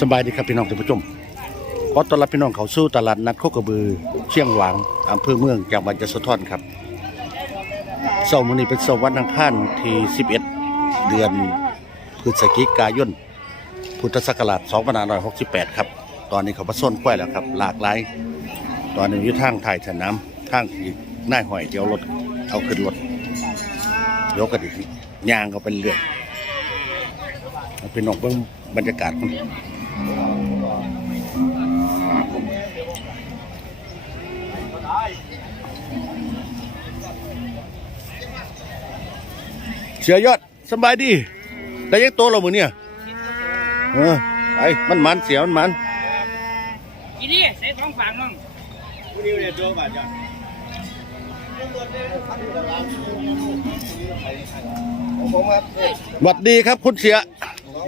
สบายดีครับพี่น้องท่านผู้ชมขอต้อนรับพี่น้องเขาสู่ตลาดนัดโคกระบือ เชียงหวางอำเภอเมืองจังหวัดยะโสธรครับเสาร์มื้อนี้เป็นเสาร์วันอังคารที่ 11 เดือนพฤศจิกายน พุทธศักราช2568 ครับ ตอนนี้เขามาส้นกล้วยแล้วครับ หลากหลาย ตอนนี้อยู่ทางถ่ายสนามทางที่นาหอยเดี๋ยวรถเอาขึ้นรถยวก็ดิยางเขาเป็นเรื่อยเอาพี่น้องเบิ่งบรรยากาศมัน เสียยอดสำบายดีได้ยังโตเรามือเนี่ยเออไอ้มันมันเสียมันมันอีนี่ใส่ของฝากน้องหวัดดีครับคุณเสีย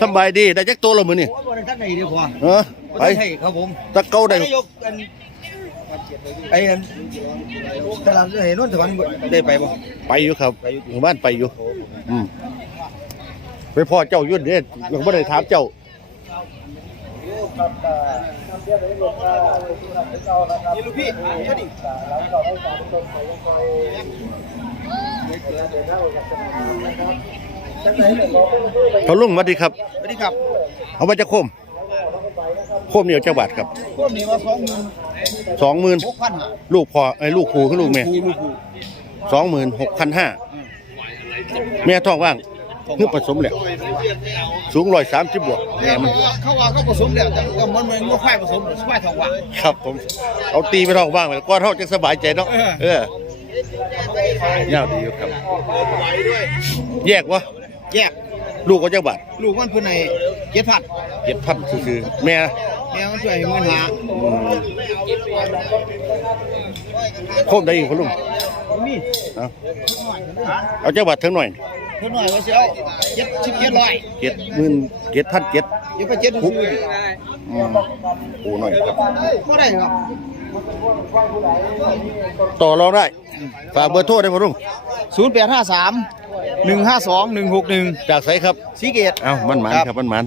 สำบายดีได้จักโตเรามือนี่ผมว่าท่านไหนเดียวพอเออไปไปครับผมตะเกาได้นายกอันไอ้อันตลาดเห็นนนทวันได้ไปบ่ไปอยู่ครับหมู่บ้านไปอยู่อืมไปพ่อเจ้ายุ่นเนี่ยยังไม่ได้ถามเจ้านี่ลูกพี่เท่านี้ เขาลุงสวัสดีครับ สวัสดีครับเอามาจะโคม โคมเหนียวจังหวัดครับพวกนี้ว่าสองหมื่นสองหมื่นหกพันห้าลูกพ่อไอ้ยลูกครูคือลูกแม่คูลูกคูสองหมื่นหกพันห้าแม่ท้องว่างเพื่อผสมแหละสูงร้อยสามสิบบวกแม่มันเขาว่าเขาผสมแล้วแต่ก็มันมันว่าควายผสมควายทองหวานครับผมเอาตีไปท้องว่างไปก้อนเท่าจะสบายใจเนาะเออเออเงาดีอยู่ครับ แยกวะ แยกลูกก็จังหวัดลูกมันเพิ่นในเจ็ดพันเจ็ดพันซื่อๆแม่แม่มันช่วยให้เงินหาอืมโคมได้อีกคุณลุงมีเอาเอาจังหวัดเท่าหน่อยเพิ่นหน่อยว่าสิเอาเจ็ดสิบเจ็ดร้อยเจ็ดหมื่นเจ็ดพันเจ็ดเดี๋ยวไปเจ็ดซื้ออืมโอ้หน่อยครับก็ได้ครับ ต่อรองได้ ฝากเบอร์โทรได้พ่อลุงศูนย์แปดห้าสามหนึ่งห้าสองหนึ่งหกหนึ่งจากไสครับสีเกตเอ้ามันหมันครับครับมันหมัน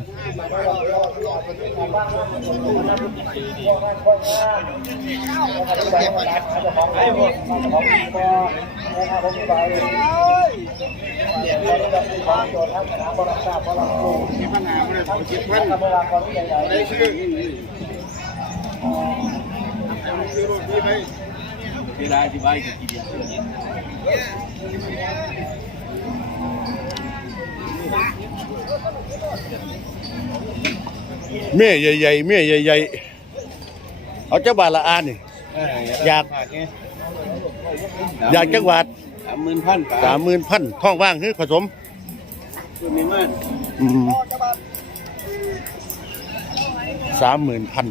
เมี่ยใหญ่ๆเมี่ยใหญ่ๆเอาจังหวัดละอานนี่ อยาก อยากจังหวัดสามหมื่นพันสามหมื่นพันท้องว่างคือผสมตัวนี้มันอืมสามหมื่นพัน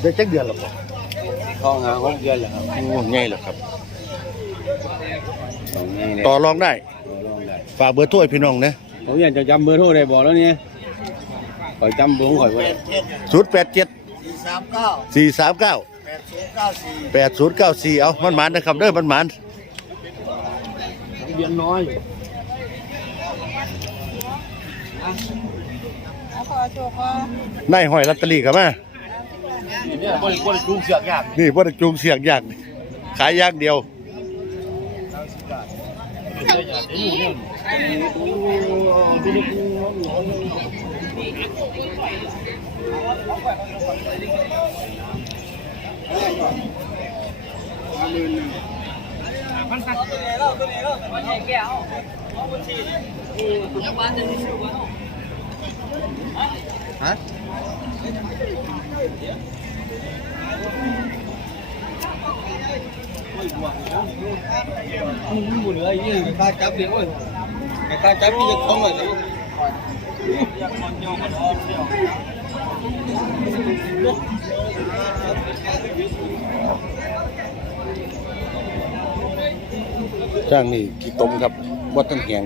ได้จักเดือนหรอปะทองหาหกเดือนแล้วครับโอ้ง่ายเหรอครับนี่เนี่ยต่อรองได้ลองได้ ฝากเบอร์โทรให้พี่น้องนะผมอยากจะจำเบอร์โทรได้บอกแล้วเนี่ยคอยจำเบอร์ของข่อยไว้ศูนย์แปดเจ็ดสามเก้าสี่สามเก้าแปดศูนย์เก้าสี่แปดศูนย์เก้าสี่เอามันหมันนะครับเด้อมันหมันเดือนน้อย นายห้อยลอตเตอรี่ครับมาเนี่ยคนคนจูงเสือกยากนี่ว่าจูงเสียงอย่างขายอย่างเดียวมันสั่งมันใหญ่แก้ว ฮะมึงบุญเลยยี่ข้าจับเด็กเว้ยข้าจับพี่จะคล้องเลยจ้างนี่กี่ตมครับวัดตั้งแหง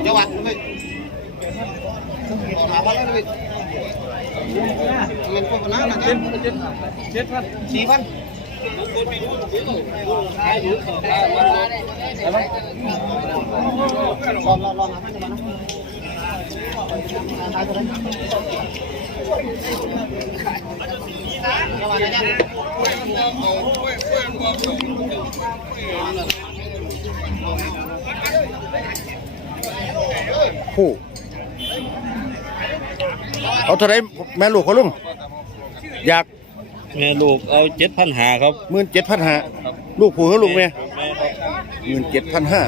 Jawab, Nabi. Apa lah, Nabi? Menko benar, Nabi. Siapa? Siapa? คู่เอาเท่าไรแม่ลูกเขาลุงอยาก แม่ลูกเอาเจ็ดพันหาครับ หมื่นเจ็ดพันห้าลูกผู้เขาลูกแม่แม่ครับหมื่นเจ็ดพันห้า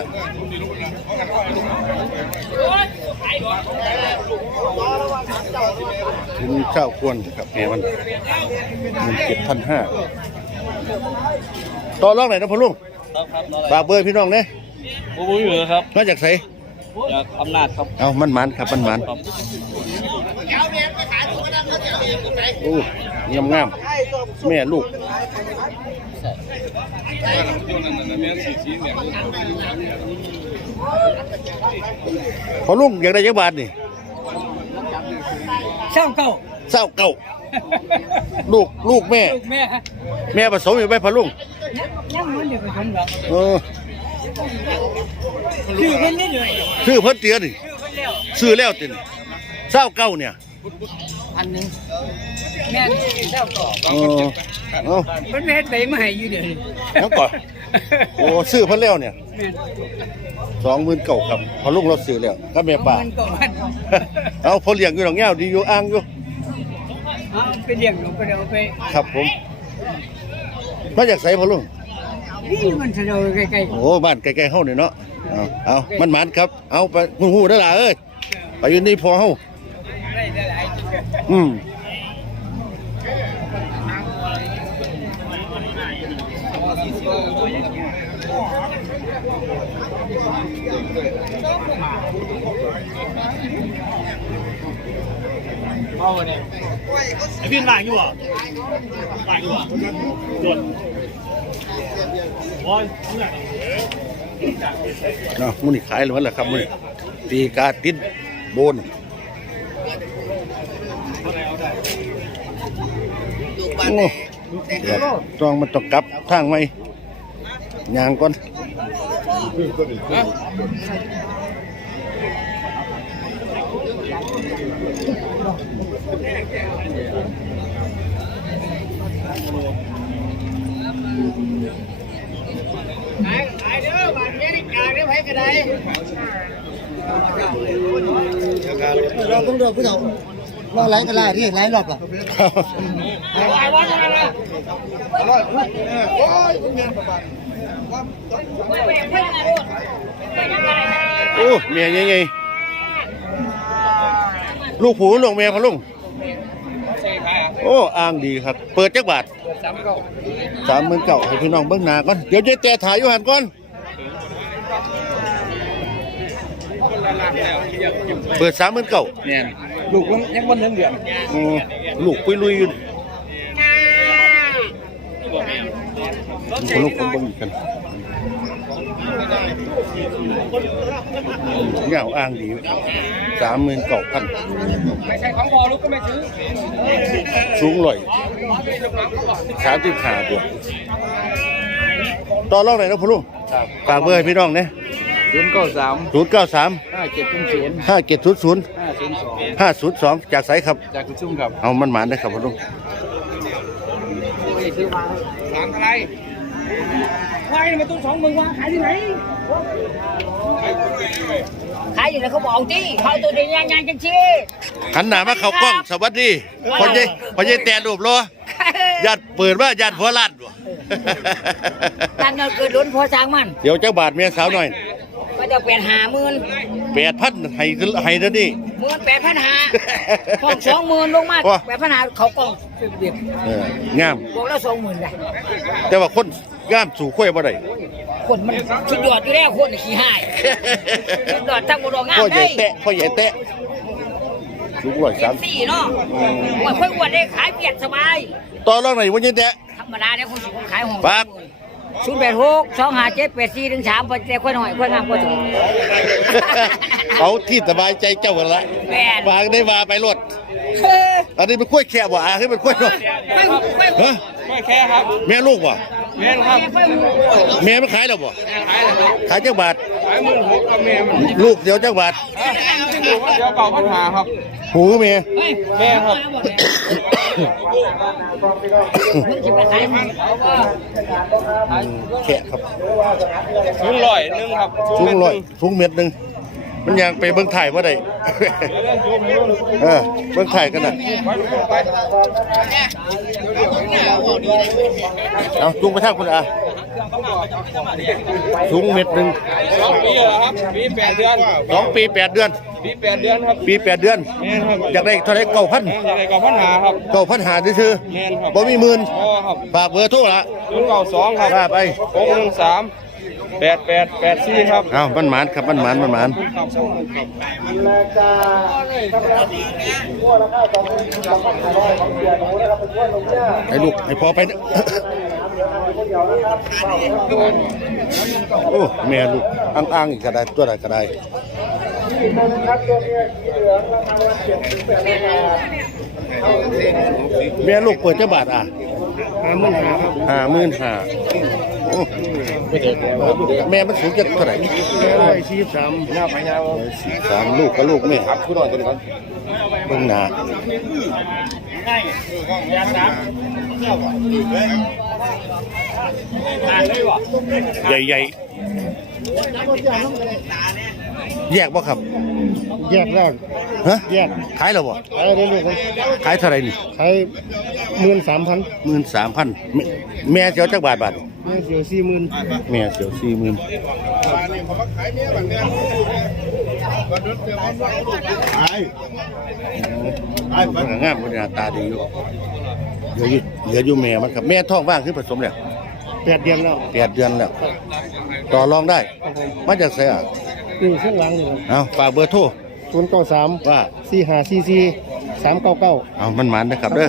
ถึงเจ้าควรครับแม่มันหมื่นเจ็ดพันห้าต่อรองไหนอยนะพ่อลุงครับครับนอนฝากเบอร์พี่น้องเนี่ยบูบูอยู่ครับมาจากไส จากอำนาจครับเอามันหมันครับมันหมันครับโอ้งามงามแม่ลูกพอลุงอยากได้ยักบาทนี่เช่าเก่าเศร้าเก่าลูกลูกแม่ลูกแม่ฮะแม่ผสมอยู่ไหมพอลุงยังเหมือนเด็กคนหรอกเออ ชื่อเพิ่นนี่เลยซื้อเพิ่นเตียนี่ชื่อเพิ่นแล้วซื้อแล้วตินเศร้าเก่าเนี่ยพันหนึ่งแม่เช่าเก่าเออเอามันไม่เฮ็ดไปมาให้อยู่เดี๋ยวนี้แล้วก่อน โอ้ซื้อเพิ่นแล้วเนี่ยแม่นสองหมื่นเก่าครับพอลุงเราซื้อแล้วก็แม่ป่าเงินก่อนเอาพอเลี้ยงอยู่หลังเงี้ยวดีอยู่อ่างอยู่เอาไปเลี้ยงลงไปเอาไป ครับผมมาจากไสพอลุง นี่มันสะดวกใกล้โอ้บ้านใกล้ๆเฮานี่เนาะเอาเอามันหมานครับ เอาไปหูๆได้อล่ะเอ้ยไปอยู่นี่พอเฮาๆได้หลายอืมเนาะมื้อนี้ขายแล้วมันล่ะครับมื้อนี้ตีกาติดโบนโอ้เดี๋ยวต้องมันต้องกลับทางไหมยางก่อนๆ ขายขายเด้อบาทนี้นี่กาเด้อไผก็ไดเราต้องเดินผู้เฒ่าว่าหลายก็หลายที่หลายรอบอะขายวันนั้นล่ะโอ้เมียยังไงลูกผูลูกเมียพะลุง โอ้อ่างดีครับ เปิดจักบาทสามหมื่นเก่าให้พี่น้องเบิ้งหน้าก่อน เดี๋ยวจะแต่ถ่ายอยู่หันก่อน เปิดสามหมื่นเก่าแม่นลูกยังวันหนึ่งเดือนอืมลูกปุยลุยอยู่ลูกคนเบิ้งอีกกัน เงาอ่างดีครับสามหมื่นเก่าพันไม่ใช่ของพอลูกก็ไม่ซื้อสูงลอยสามสิบห้าตัวต่อรองไหนอยนะพ่อลุงฝากเบอร์ให้พี่น้องเนี่ยศูนย์เก้าสามศูนย์เก้าสามห้าเจ็ดศูนย์ศูนย์ห้าเจ็ดศูนย์ศูนย์ห้าศูนย์สองห้าศูนย์สองจากไสครับ จากกุชุ่มครับ เอามันหมานได้ครับพ่อลุงหลังอะไร ควายมันต้องสองหมื่นวางขายที่ไหนขายอยู่แล้วเขาบอกเอาที่เขาเอาตัวเดียวยังยังจังชี้หันหน้ามาเข้ากล้องสวัสดีพ่อใหญ่พ่อใหญ่แต่รูปรอญาติเปิดว่าญาติหัวลาดบ่ตั้งเงินเกิดล้นพอสร้างมัน เดี๋ยวเจ้าบาทเมียสาวหน่อยก็จะเป็นหาหมื่นแปดพันให้ให้เด้อนี่หมื่นแปดพันหาพอกสองหมื่นลงมาว้าแปดพันหาเขากล่อง เดียวเอองาม บอกแล้วสองหมื่นเลยแต่ว่าคนงามสู่ข้อยบ่ได้คนมันชุดยอดอยู่แล้วคนขี้หายชุดยอดทั้งหมดงามพ่อใหญ่ได้ แตะพ่อใหญ่แตะสูงร้อยสามสี่เนาะว่าค่อยอ้วนได้ขายเปียกสบาย ต่อรองไหนอยพ่อใหญ่แตะ ธรรมดาเนี่ยคนสิคนขายห้องฝากศูนย์แปดหกสองห้าเจ็ดแปดสี่ถึงสามพอแต่คนหน่อยคนงามคนถูกเอาที่สบายใจเจ้ากันละแม่น วางได้มาไปรถ อันนี้เป็นกล้วยแค่บ่อาคือเป็นกล้วยเนาะฮะไม่แค่ครับแม่ลูกบ่แม่นครับแม่ไม่ขายแล้วบ่ขายเลยครับขายจักบาทขายหมื่นหกกับแม่มันลูกเดียวจักบาทดูว่าเดี๋ยวเก่าปัญหาครับหูแม่แม่ครับมึงจะไปขายมันเอาว่าแค่ครับสูงร้อยหนึงครับสูงร้อยสูงเม็ดหนึง มันยังไปเบิ่งถ่ายบ่ได้ เออ เบิ่งถ่ายกันน่ะ เอาจุงไปทางคุณอาสูงเม็ดหนึงสองปีแล้วครับปีแปดเดือนสองปีแปดเดือน ปีแปดเดือนครับปีแปดเดือนแม่นครับอยากได้เท่าไหรเก้าพันยังไงกับปัญหาครับเก้าพันหาซื่อแม่นครับๆบ่มีหมื่นอ๋อครับฝากเบอร์โทรละศูนย์เก้าสองครับว่าไปหกหนึ่งสาม แปดแปดแปดสี่ครับเอามันหมานครับมันหมานมันหมานให้ลูกให้พอไปอโอ้แม่ลูกอ้างๆอีกก็ได้ตัวใดก็ได้แม่ลูกเปิดเจ้าบาทอะห้าหมื่นห้าโอ้ แม่มันสูงจะเท่าไหร่สี่สามสี่สามลูกกับลูกแม่ครับคุณหน่อยตัวนี้ก่อนเบิ่งหน้าใหญ่ๆแยกบ่ครับ แยกแล้วฮะแยกขายแล้วบ่ขายได้เลยครับขายเท่าไหร่นี่ขายหมื่นสามพันหมื่นสามพันแม่เสียวจักบาทบาท แม่เสียวสี่หมื่นแม่เสียวสี่หมื่นขายมันก็งามมันหน้าตาดีอยู่เหลืออยู่เหลืออยู่แม่มันครับแม่ท้องว่างคือผสมแล้วแปดเดือนแล้วแปดเดือนแล้ว ต่อรองได้ มาจากไสอะนี่ข้างหลังนี่เอาฝากเบอร์โทรศูนย์เก้าสามว่าสี่ห้าสี่สี่สามเก้าเก้าเอามันหมันนะครับเด้อ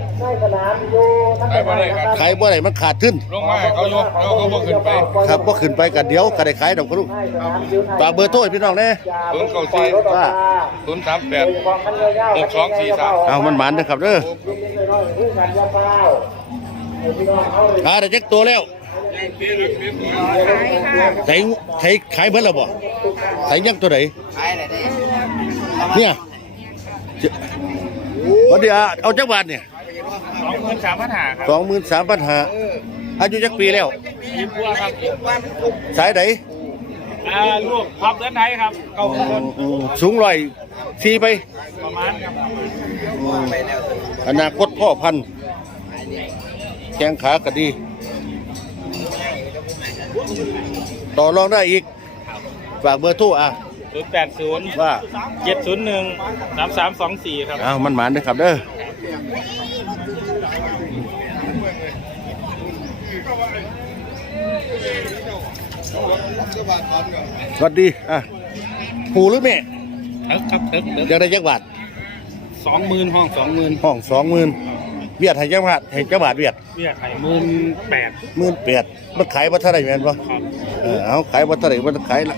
ยพันขายบ่ได้มันขาดทุนลงมาให้เขายกแล้วเขาบอกขึ้นไปครับบ่ขึ้นไปกันเดี๋ยวก็ได้ขายดอกคุณลุงฝากเบอร์โทรให้พี่น้องแน่ศูนย์เก้าสี่ว่าศูนย์สามแปดหกสองสี่สามเอามันหมานนะครับเด้ออ่าได้จักตัวแล้วใส่ใส่ขายเบิดแล้วบ่ใส่ยังตัวไหนเนี่ยเจ้าวันเดียวเอาจักบาทเนี่ย สองหมื่นสามพันหาครับสองหมื่นสามพันห้าอายุจักปีแล้วยิ้มบัวครับสายไหนอ่าลูกพับเดินไทยครับเก้าคนอืมสูงร้อยสี่ไป ประมาณครับอืมอนาคตพ่อพันธุ์แข้งขาก็ดี ต่อรองได้อีก ฝากเบอร์โทรอะศูนย์แปดศูนย์ว่า เจ็ดศูนย์หนึ่งสามสามสองสี่ครับอ้าวมันหมานนะครับเด้อ สวัสดี อะผูหรือแม่เอิ๊กครับเอิ๊กเอิ๊กอยากได้จักบาทสองหมื่นห้องสองหมื่นห้องสองหมื่นเวียดให้จักบาทให้จักบาทเวียดเบี้ยไข่หมื่นแปดหมื่นแปดมันขายบ่เท่าไหร่แม่นบ่ครับเออเอาขายบ่เท่าไหร่มันขายละ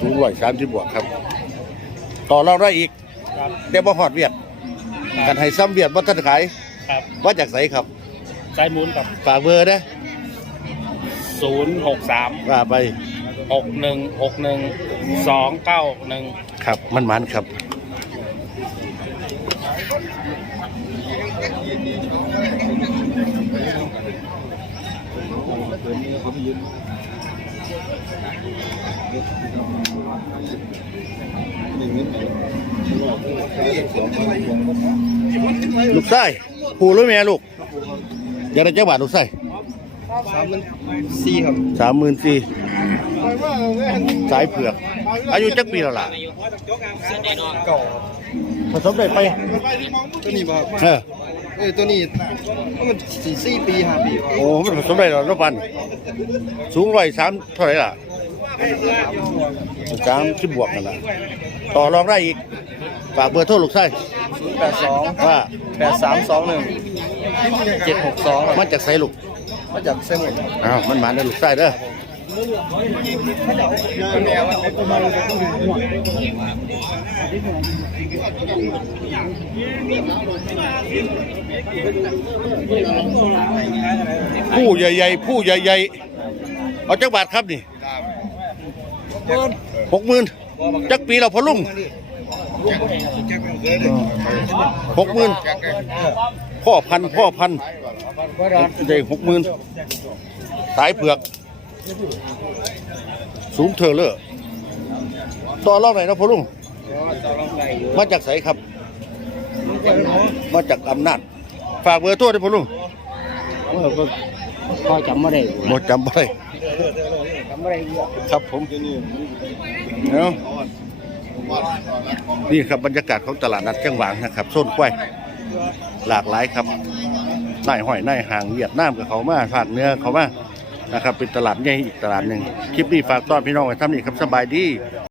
สูงร้อยสามสิบบวกครับ ต่อรองได้อีก ครับแต่บ่ฮอดเวียด กันให้ซ้ำเวียดบ่ทันขายครับว่าจากไสครับใจหมุนกับฝากเบอร์นะศูนย์หกสามว่าไปหกหนึ่งหกหนึ่งสองเก้าหนึ่งครับมันมันครับ ลูกไส้ผูหรือแม่ลูกอยากได้เจ้าบาทลูกไส้สามมันสี่ครับสามหมื่นสี่สายเผือก อายุจักปีแล้วล่ะเก่าผสมได้ไปตัวนี้บ่ครับเออเออตัวนี้มันสี่สี่ปีห้าปีวะโอ้มันผสมได้แล้วรพันสูงร้อยสามเท่าไหร่ล่ะสามสิบบวกกันละต่อรองได้อีก ฝากเบอร์โทรลูกไส้ศูนย์แปดสองว่าแปดสามสองหนึ่งเจ็ดหกสองมันจากไสลูกมาจากเซมุนอ้าวมันมาในลูกไส้เด้อผู้ใหญ่ๆผู้ใหญ่ๆเอาจักบาทครับนี่หกหมื่นจักปีเราพอลุง หกหมื่นพ่อพันธุ์พ่อพันธุ์ได้หกหมื่นสายเผือก สูงเธอเลอต่อรอบไหนนะพ่อลุงมาจากไสครับ มาจากอำนาจ ฝากเบอร์โทรด้วยพ่อลุงเออก็พอจำไม่ได้หมดจำไปจำไม่ได้ครับผมเนาะ นี่ครับบรรยากาศของตลาดนัดจังหวางนะครับโซนกล้วยหลากหลายครับนายหอยนายหางเวียดนามกับเขามาฝากเนื้อเขามานะครับเป็นตลาดใหญ่อีกตลาดหนึ่งคลิปนี้ฝากต้อนพี่น้องไว้ทำนี่ครับสบายดี